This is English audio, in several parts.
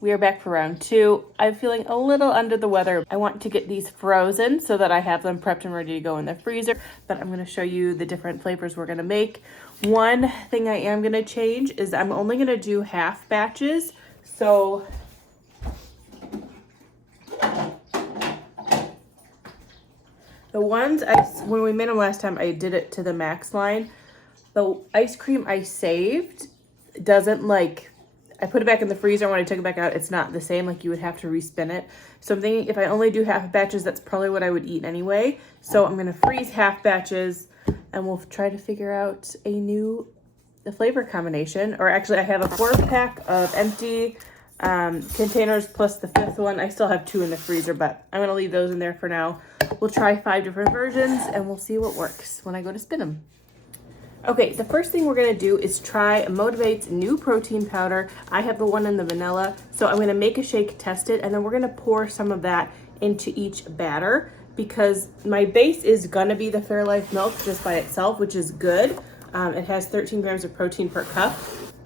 We are back for round 2. I'm feeling a little under the weather. I want to get these frozen so that I have them prepped and ready to go in the freezer, but I'm going to show you the different flavors we're going to make. One thing I am going to change is I'm only going to do half batches. So the ones when we made them last time, I did it to the max line. The ice cream I saved doesn't I put it back in the freezer. When I took it back out, it's not the same. Like, you would have to respin it. So I'm thinking if I only do half batches, that's probably what I would eat anyway. So I'm going to freeze half batches and we'll try to figure out the flavor combination. Or actually, I have a 4-pack of empty containers plus the 5th one. I still have 2 in the freezer, but I'm going to leave those in there for now. We'll try 5 different versions and we'll see what works when I go to spin them. Okay, the first thing we're going to do is try Motiv8's new protein powder. I have the one in the vanilla, so I'm going to make a shake, test it, and then we're going to pour some of that into each batter because my base is going to be the Fairlife milk just by itself, which is good. It has 13 grams of protein per cup.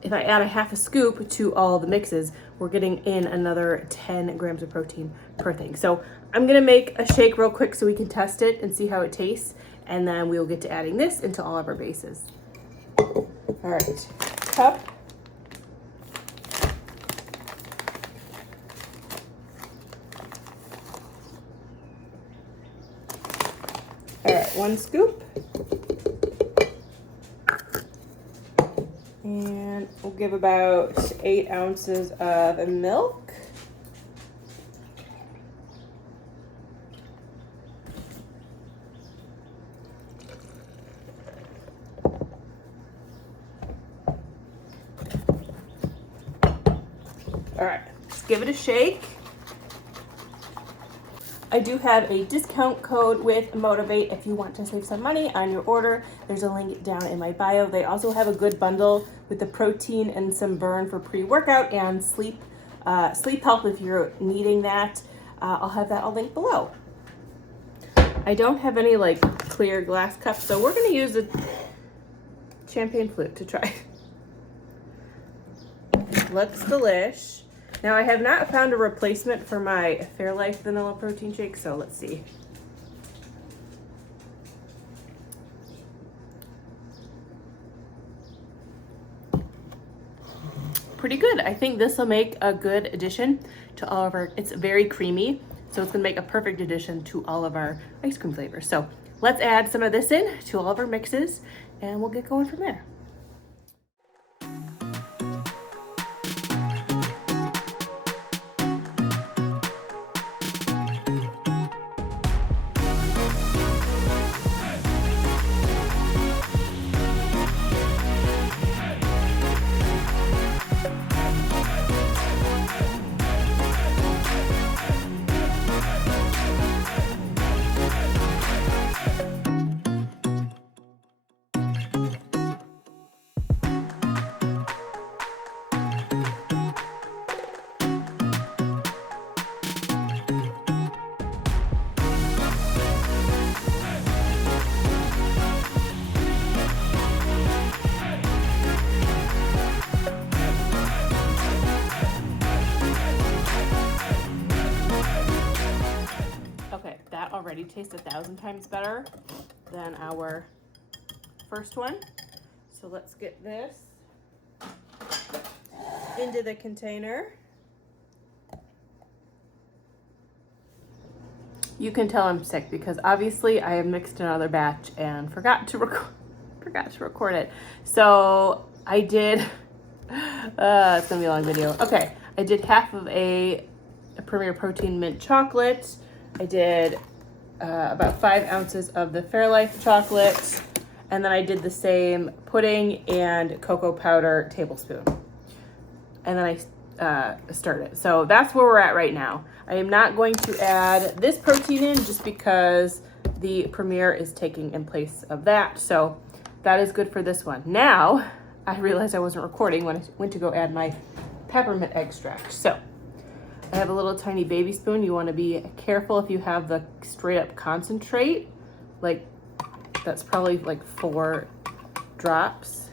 If I add a half a scoop to all the mixes, we're getting in another 10 grams of protein per thing. So I'm going to make a shake real quick so we can test it and see how it tastes. And then we'll get to adding this into all of our bases. All right, cup. All right, 1 scoop. And we'll give about 8 ounces of milk. All right, let's give it a shake. I do have a discount code with Motiv8 if you want to save some money on your order. There's a link down in my bio. They also have a good bundle with the protein and some burn for pre-workout and sleep help if you're needing that. I'll have that all linked below. I don't have any clear glass cups, so we're gonna use a champagne flute to try. Looks delish. Now, I have not found a replacement for my Fairlife vanilla protein shake, so let's see. Pretty good. I think this will make a good addition to all of our, it's very creamy, so it's gonna make a perfect addition to all of our ice cream flavors. So let's add some of this in to all of our mixes and we'll get going from there. Already tastes 1,000 times better than our first one. So let's get this into the container. You can tell I'm sick because obviously I have mixed another batch and forgot to record it. So I did, it's gonna be a long video. Okay, I did half of a Premier Protein mint chocolate. I did about 5 ounces of the Fairlife chocolate, and then I did the same pudding and cocoa powder tablespoon. And then I stirred it. So that's where we're at right now. I am not going to add this protein in just because the Premier is taking in place of that. So that is good for this one. Now, I realized I wasn't recording when I went to go add my peppermint extract. So I have a little tiny baby spoon. You want to be careful if you have the straight up concentrate. That's probably 4 drops.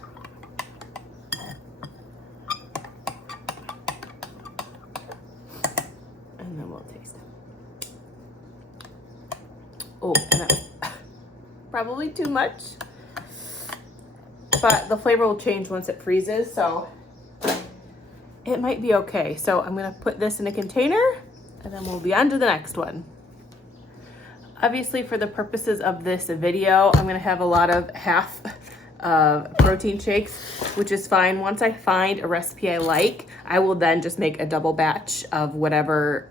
Oh, and that was probably too much. But the flavor will change once it freezes, so it might be okay. So I'm gonna put this in a container and then we'll be on to the next one. Obviously, for the purposes of this video, I'm gonna have a lot of half protein shakes, which is fine. Once I find a recipe I like, I will then just make a double batch of whatever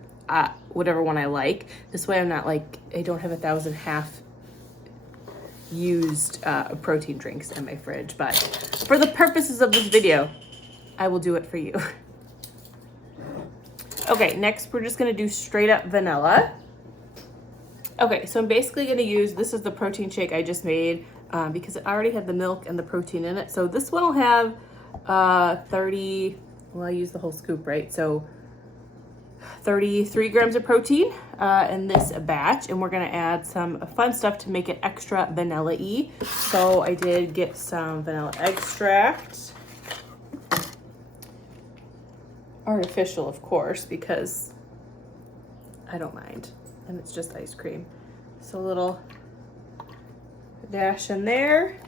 one I like. This way I'm not like, I don't have 1,000 half used protein drinks in my fridge, but for the purposes of this video, I will do it for you. Okay, next we're just gonna do straight up vanilla. Okay, so I'm basically gonna use, this is the protein shake I just made because it already had the milk and the protein in it. So this one will have 30, well, I use the whole scoop, right? So 33 grams of protein in this batch, and we're gonna add some fun stuff to make it extra vanilla-y. So I did get some vanilla extract. Artificial, of course, because I don't mind. And it's just ice cream. So a little dash in there.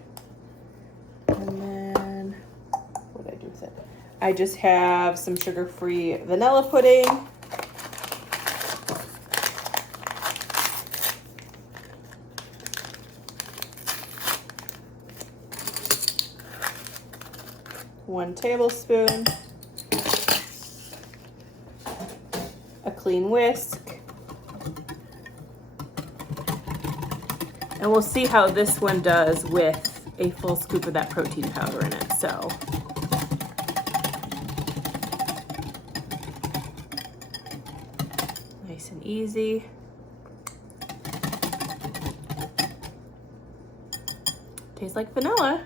And then, what did I do with it? I just have some sugar-free vanilla pudding. One tablespoon. A clean whisk. And we'll see how this one does with a full scoop of that protein powder in it. So nice and easy. Tastes like vanilla.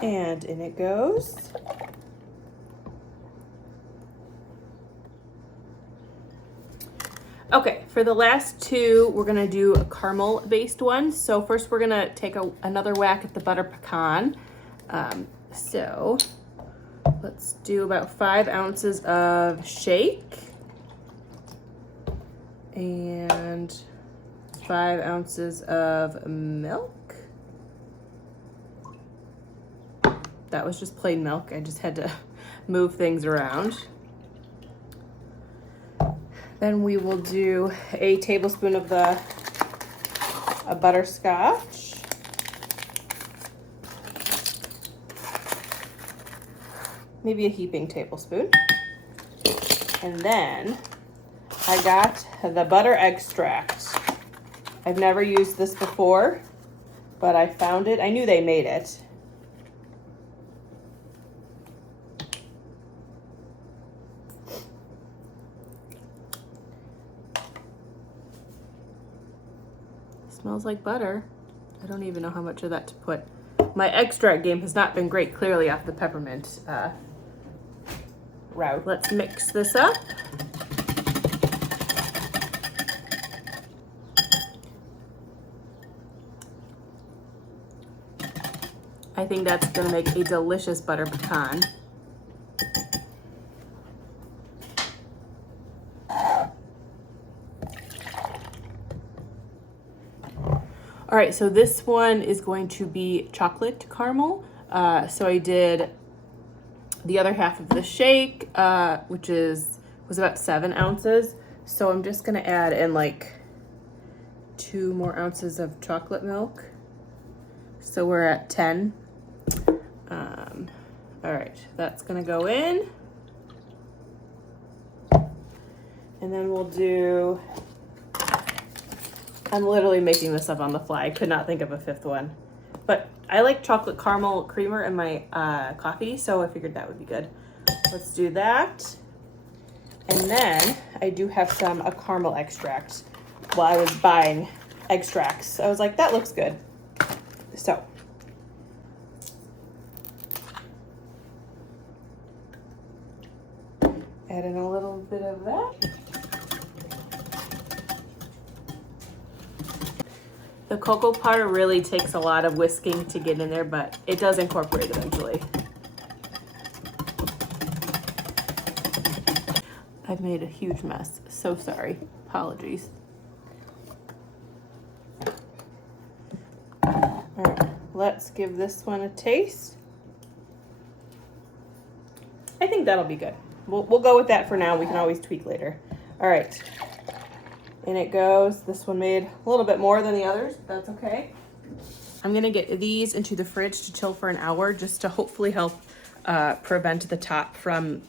And in it goes. Okay, for the last two, we're gonna do a caramel-based one. So first we're gonna take another whack at the butter pecan. So let's do about 5 ounces of shake and 5 ounces of milk. That was just plain milk. I just had to move things around. Then we will do a tablespoon of the butterscotch. Maybe a heaping tablespoon. And then I got the butter extract. I've never used this before, but I found it. I knew they made it. Smells like butter. I don't even know how much of that to put. My extract game has not been great, clearly off the peppermint route. Let's mix this up. I think that's gonna make a delicious butter pecan. All right, so this one is going to be chocolate caramel. So I did the other half of the shake, which was about 7 ounces. So I'm just gonna add in like 2 more ounces of chocolate milk. So we're at 10. All right, that's gonna go in. And then we'll do, I'm literally making this up on the fly. I could not think of a 5th one. But I like chocolate caramel creamer in my coffee, so I figured that would be good. Let's do that. And then I do have some caramel extract. While I was buying extracts, I was like, that looks good. So. Add in a little bit of that. The cocoa powder really takes a lot of whisking to get in there, but it does incorporate eventually. I've made a huge mess. So sorry. Apologies. let's give this one a taste. I think that'll be good. We'll go with that for now. We can always tweak later. All right. And it goes. This one made a little bit more than the others, but that's okay. I'm gonna get these into the fridge to chill for an hour just to hopefully help prevent the top from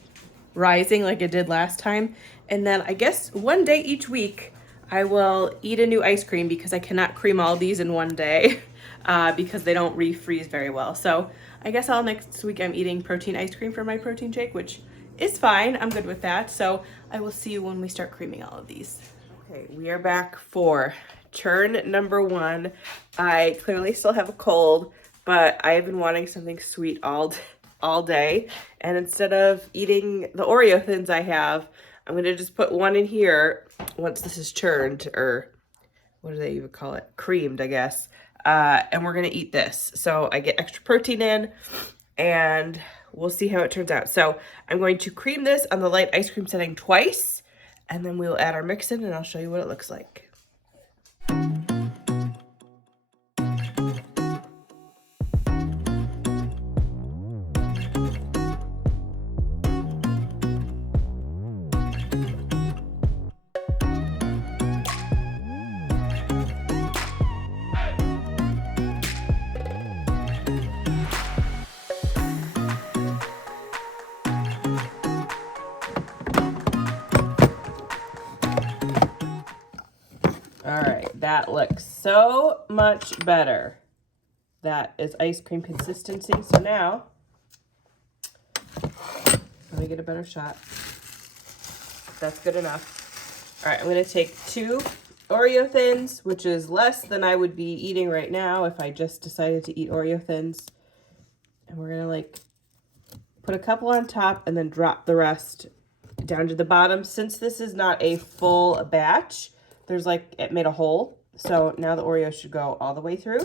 rising like it did last time. And then I guess one day each week I will eat a new ice cream because I cannot cream all these in one day because they don't refreeze very well. So I guess next week I'm eating protein ice cream for my protein shake, which is fine. I'm good with that. So I will see you when we start creaming all of these. Okay, we are back for turn number 1. I clearly still have a cold, but I have been wanting something sweet all day. And instead of eating the Oreo Thins I have, I'm gonna just put one in here once this is churned, or what do they even call it? Creamed, I guess. And we're gonna eat this. So I get extra protein in, and we'll see how it turns out. So I'm going to cream this on the light ice cream setting twice, and then we'll add our mix in and I'll show you what it looks like. All right, that looks so much better. That is ice cream consistency. So now, let me get a better shot. That's good enough. All right, I'm gonna take 2 Oreo Thins, which is less than I would be eating right now if I just decided to eat Oreo Thins. And we're gonna like put a couple on top and then drop the rest down to the bottom. Since this is not a full batch, there's like, it made a hole. So now the Oreo should go all the way through.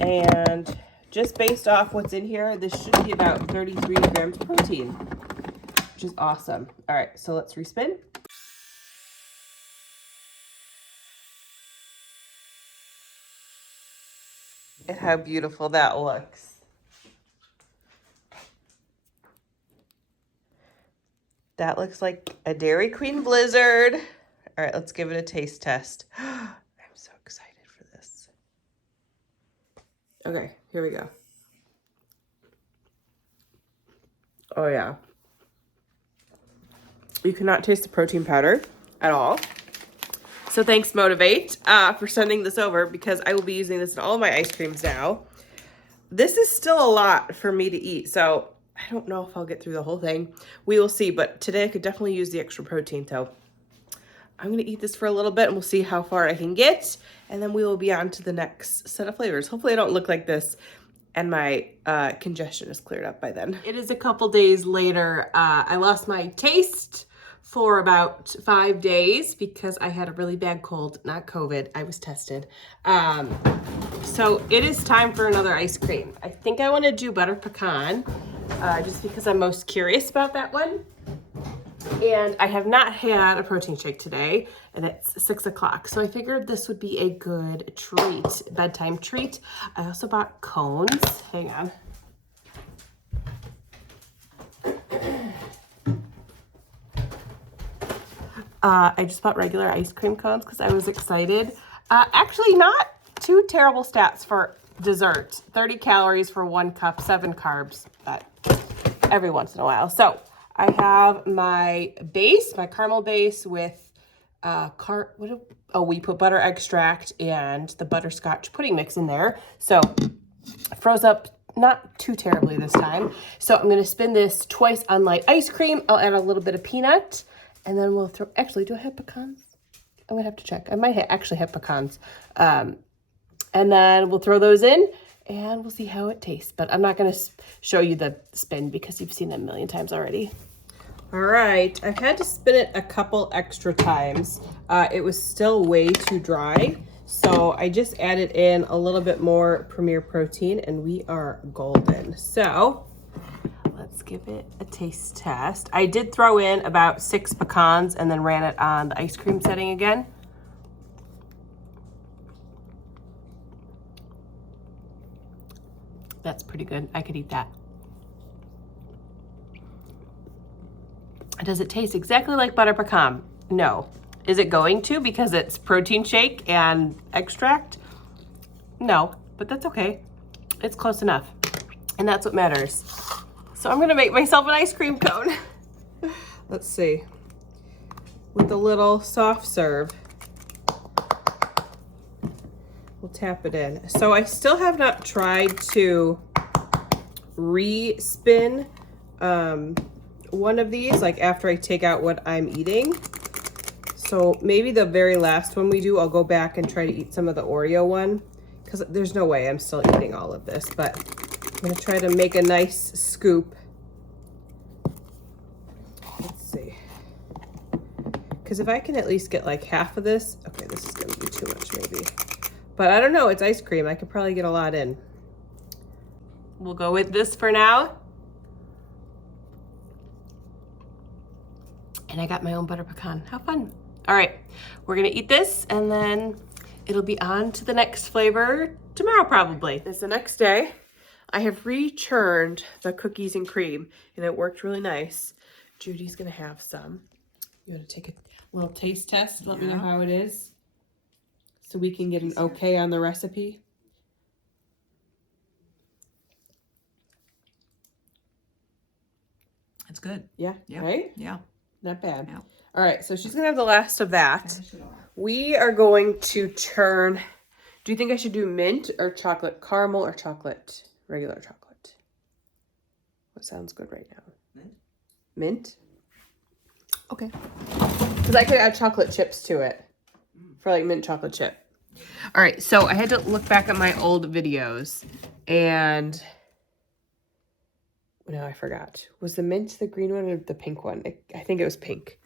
And just based off what's in here, this should be about 33 grams of protein, which is awesome. All right, so let's respin. And how beautiful that looks. That looks like a Dairy Queen Blizzard. All right, let's give it a taste test. I'm so excited for this. Okay, here we go. Oh yeah. You cannot taste the protein powder at all. So thanks Motiv8 for sending this over, because I will be using this in all of my ice creams now. This is still a lot for me to eat, so I don't know if I'll get through the whole thing. We will see, but today I could definitely use the extra protein. So I'm gonna eat this for a little bit and we'll see how far I can get. And then we will be on to the next set of flavors. Hopefully I don't look like this and my congestion is cleared up by then. It is a couple days later. I lost my taste for about 5 days because I had a really bad cold, not COVID. I was tested. So it is time for another ice cream. I think I want to do butter pecan, just because I'm most curious about that one. And I have not had a protein shake today, and it's 6 o'clock. So I figured this would be a good treat, bedtime treat. I also bought cones. Hang on. I just bought regular ice cream cones because I was excited. Actually, not too terrible stats for dessert. 30 calories for 1 cup, 7 carbs, but every once in a while. So I have my base, my caramel base with we put butter extract and the butterscotch pudding mix in there. So froze up not too terribly this time. So I'm gonna spin this twice on light ice cream. I'll add a little bit of peanut, and then we'll throw, actually, do I have pecans? I'm gonna have to check. I might actually have pecans. And then we'll throw those in and we'll see how it tastes. But I'm not gonna show you the spin because you've seen it a million times already. All right, I've had to spin it a couple extra times. It was still way too dry. So I just added in a little bit more Premier Protein and we are golden. So let's give it a taste test. I did throw in about 6 pecans and then ran it on the ice cream setting again. That's pretty good. I could eat that. Does it taste exactly like butter pecan? No. Is it going to because it's protein shake and extract? No, but that's okay. It's close enough. And that's what matters. So I'm gonna make myself an ice cream cone. Let's see. With a little soft serve. We'll tap it in. So I still have not tried to re-spin one of these, like after I take out what I'm eating. So maybe the very last one we do, I'll go back and try to eat some of the Oreo one, because there's no way I'm still eating all of this, but I'm gonna try to make a nice scoop. Let's see. Because if I can at least get like half of this, okay, this is gonna be too much maybe. But I don't know, it's ice cream. I could probably get a lot in. We'll go with this for now. And I got my own butter pecan. How fun. All right, we're gonna eat this and then it'll be on to the next flavor tomorrow probably. It's the next day. I have rechurned the cookies and cream and it worked really nice. Judy's gonna have some. You wanna take a little taste test? Let me know how it is, so we can get an okay on the recipe. It's good. Yeah, Yeah. right? Yeah. Not bad. Yeah. All right, so she's gonna have the last of that. We are going to churn. Do you think I should do mint or chocolate caramel or chocolate, regular chocolate? What sounds good right now? Mint. Mint? Okay. Because I could add chocolate chips to it for like mint chocolate chip. All right, so I had to look back at my old videos and no, I forgot. Was the mint the green one or the pink one? I think it was pink.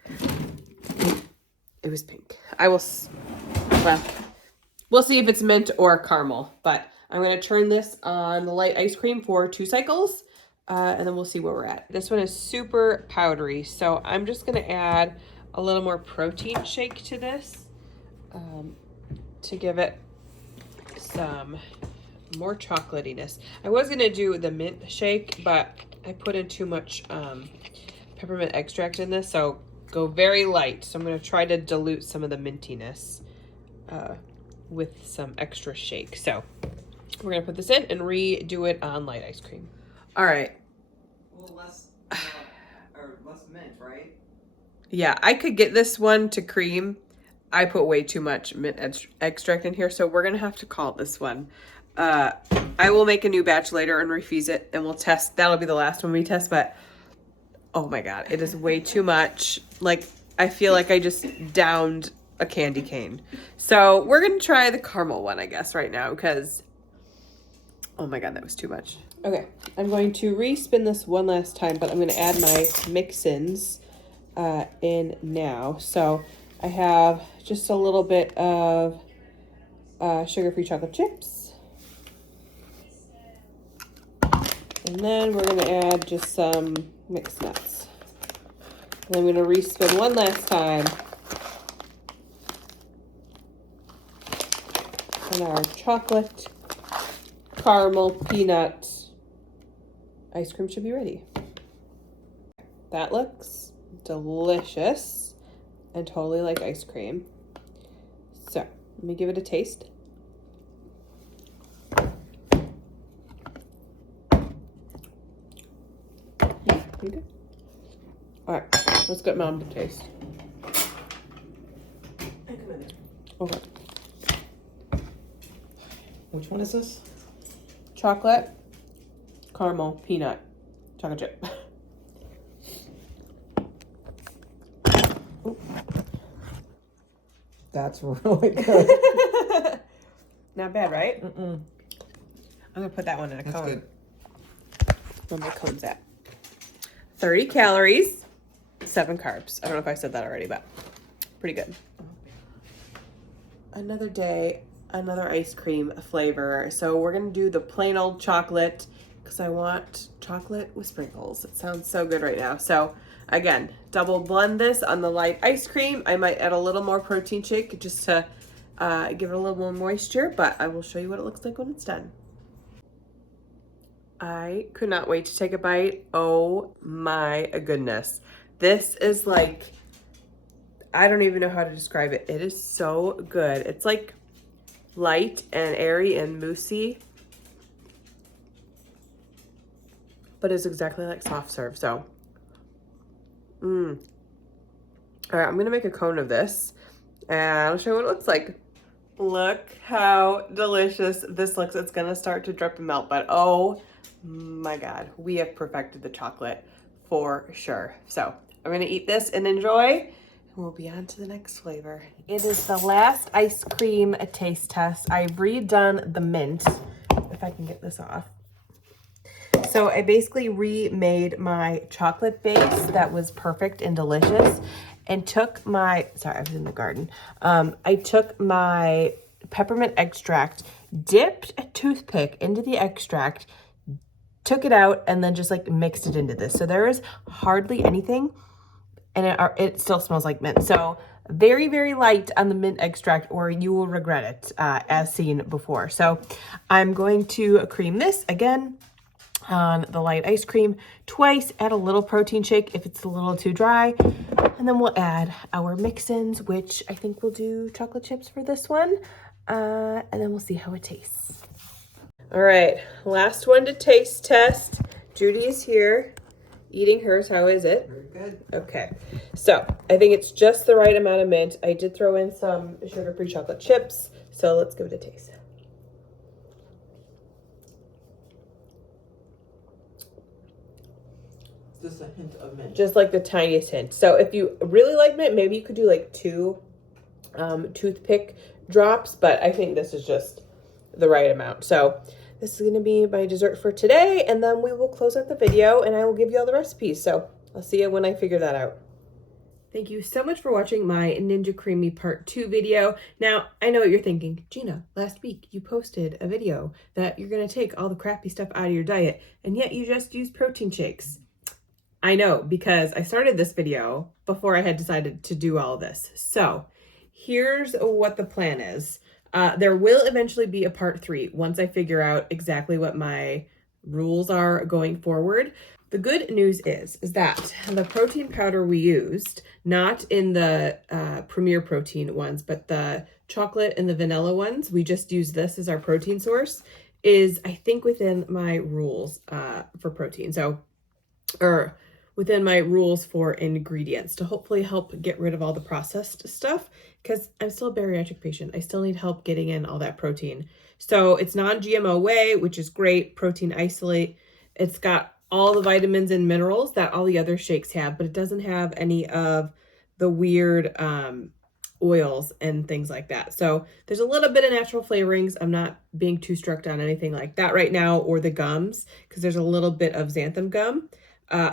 It was pink. Well, we'll see if it's mint or caramel, but I'm going to turn this on the light ice cream for 2 cycles, and then we'll see where we're at. This one is super powdery, so I'm just going to add a little more protein shake to this to give it some more chocolatiness. I was going to do the mint shake, but I put in too much peppermint extract in this, so go very light. So I'm going to try to dilute some of the mintiness with some extra shake. So we're going to put this in and redo it on light ice cream. All right. Well, less mint, right? Yeah, I could get this one to cream. I put way too much mint extract in here, so we're going to have to call this one. I will make a new batch later and refuse it, and we'll test. That'll be the last one we test, but oh my God, it is way too much. Like, I feel like I just downed a candy cane. So we're going to try the caramel one, I guess, right now, because oh my God, that was too much. Okay, I'm going to re-spin this one last time, but I'm going to add my mix-ins in now. So I have just a little bit of sugar-free chocolate chips. And then we're going to add just some mixed nuts. And I'm going to re-spin one last time. And our chocolate, caramel, peanut ice cream should be ready. That looks delicious and totally like ice cream. So let me give it a taste. You good? All right, let's get Mom to taste. Hey, come in there. Okay. Which one is this? Chocolate, caramel, peanut, chocolate chip. Ooh. That's really good. Not bad, right? Mm-mm. I'm gonna put that one in a That's cone. good. Where my cone's at. 30 calories, 7 carbs. I don't know if I said that already, but pretty good. Another day, another ice cream flavor. So we're gonna do the plain old chocolate because I want chocolate with sprinkles. It sounds so good right now. So again, double blend this on the light ice cream. I might add a little more protein shake just to give it a little more moisture, but I will show you what it looks like when it's done. I could not wait to take a bite. Oh my goodness. This is like, I don't even know how to describe it. It is so good. It's like light and airy and moussey, but it's exactly like soft serve. So, all right, I'm gonna make a cone of this and I'll show you what it looks like. Look how delicious this looks. It's gonna start to drip and melt, but oh my God, we have perfected the chocolate for sure. So I'm gonna eat this and enjoy, and we'll be on to the next flavor. It is the last ice cream taste test. I've redone the mint, if I can get this off. So I basically remade my chocolate base that was perfect and delicious, and took my, sorry, I was in the garden. I took my peppermint extract, dipped a toothpick into the extract, took it out, and then just like mixed it into this. So there is hardly anything, and it still smells like mint. So very, very light on the mint extract, or you will regret it, as seen before. So I'm going to cream this again on the light ice cream twice, add a little protein shake if it's a little too dry, and then we'll add our mix-ins, which I think we'll do chocolate chips for this one, and then we'll see how it tastes. All right, last one to taste test. Judy's here eating hers. How is it? Very good. Okay, so I think it's just the right amount of mint. I did throw in some sugar-free chocolate chips, so let's give it a taste. Just a hint of mint. Just like the tiniest hint. So if you really like mint, maybe you could do like 2 toothpick drops, but I think this is just the right amount. So this is gonna be my dessert for today, and then we will close out the video and I will give you all the recipes. So I'll see you when I figure that out. Thank you so much for watching my Ninja Creamy Part 2 video. Now, I know what you're thinking. Gina, last week you posted a video that you're gonna take all the crappy stuff out of your diet, and yet you just use protein shakes. I know, because I started this video before I had decided to do all this. So here's what the plan is. There will eventually be a part 3 once I figure out exactly what my rules are going forward. The good news is that the protein powder we used, not in the Premier Protein ones, but the chocolate and the vanilla ones, we just use this as our protein source, is I think within my rules for protein. So, or within my rules for ingredients, to hopefully help get rid of all the processed stuff, because I'm still a bariatric patient. I still need help getting in all that protein. So it's non-GMO whey, which is great, protein isolate. It's got all the vitamins and minerals that all the other shakes have, but it doesn't have any of the weird oils and things like that. So there's a little bit of natural flavorings. I'm not being too strict on anything like that right now, or the gums, because there's a little bit of xanthan gum.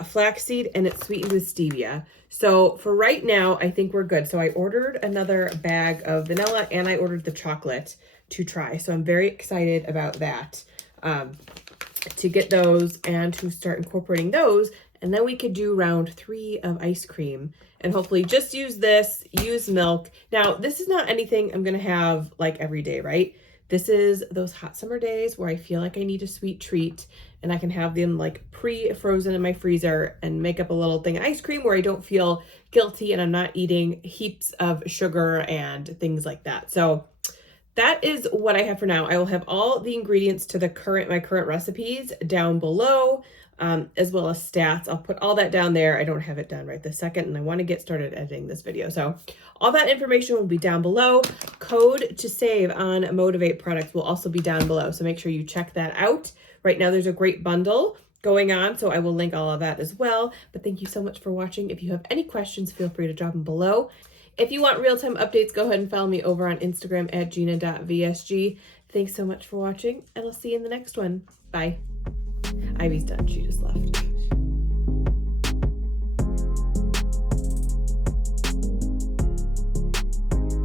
Flaxseed, and it's sweetened with stevia. So for right now, I think we're good. So I ordered another bag of vanilla, and I ordered the chocolate to try. So I'm very excited about that, to get those and to start incorporating those. And then we could do round 3 of ice cream, and hopefully just use this, use milk. Now, this is not anything I'm going to have like every day, right? This is those hot summer days where I feel like I need a sweet treat, and I can have them like pre-frozen in my freezer and make up a little thing of ice cream where I don't feel guilty and I'm not eating heaps of sugar and things like that. So that is what I have for now. I will have all the ingredients to my current recipes down below, as well as stats. I'll put all that down there. I don't have it done right this second, and I want to get started editing this video. So all that information will be down below. Code to save on Motiv8 products will also be down below, so make sure you check that out. Right now there's a great bundle going on, so I will link all of that as well. But thank you so much for watching. If you have any questions, feel free to drop them below. If you want real-time updates, go ahead and follow me over on Instagram at Gina.VSG. Thanks so much for watching, and I'll see you in the next one. Bye. Ivy's done. She just left.